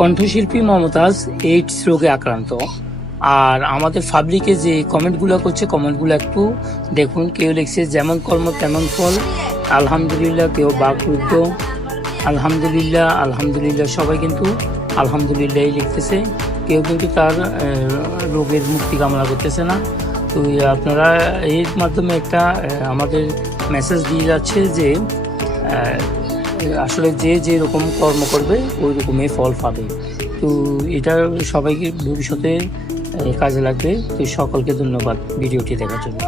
কণ্ঠশিল্পী মমতাজ এইডস রোগে আক্রান্ত। আর আমাদের পাবলিকে যে কমেন্টগুলো করছে কমেন্টগুলো একটু দেখুন। কেউ লিখছে, যেমন কর্ম, তেমন ফল। আলহামদুলিল্লাহ, কেউ বাকরুদ্ধ আলহামদুলিল্লাহ আলহামদুলিল্লাহ, সবাই কিন্তু আলহামদুলিল্লাহই লিখতেছে। কেউ কিন্তু তার রোগের মুক্তি কামনা করতেছে না। তো আপনারা এর মাধ্যমে একটা আমাদের মেসেজ দিয়ে যাচ্ছে যে আসলে যে যে রকম কর্ম করবে, ওই রকমই ফল পাবে। তো এটা সবাইকে ভবিষ্যতে কাজে লাগবে। তো সকলকে ধন্যবাদ ভিডিওটি দেখার জন্য।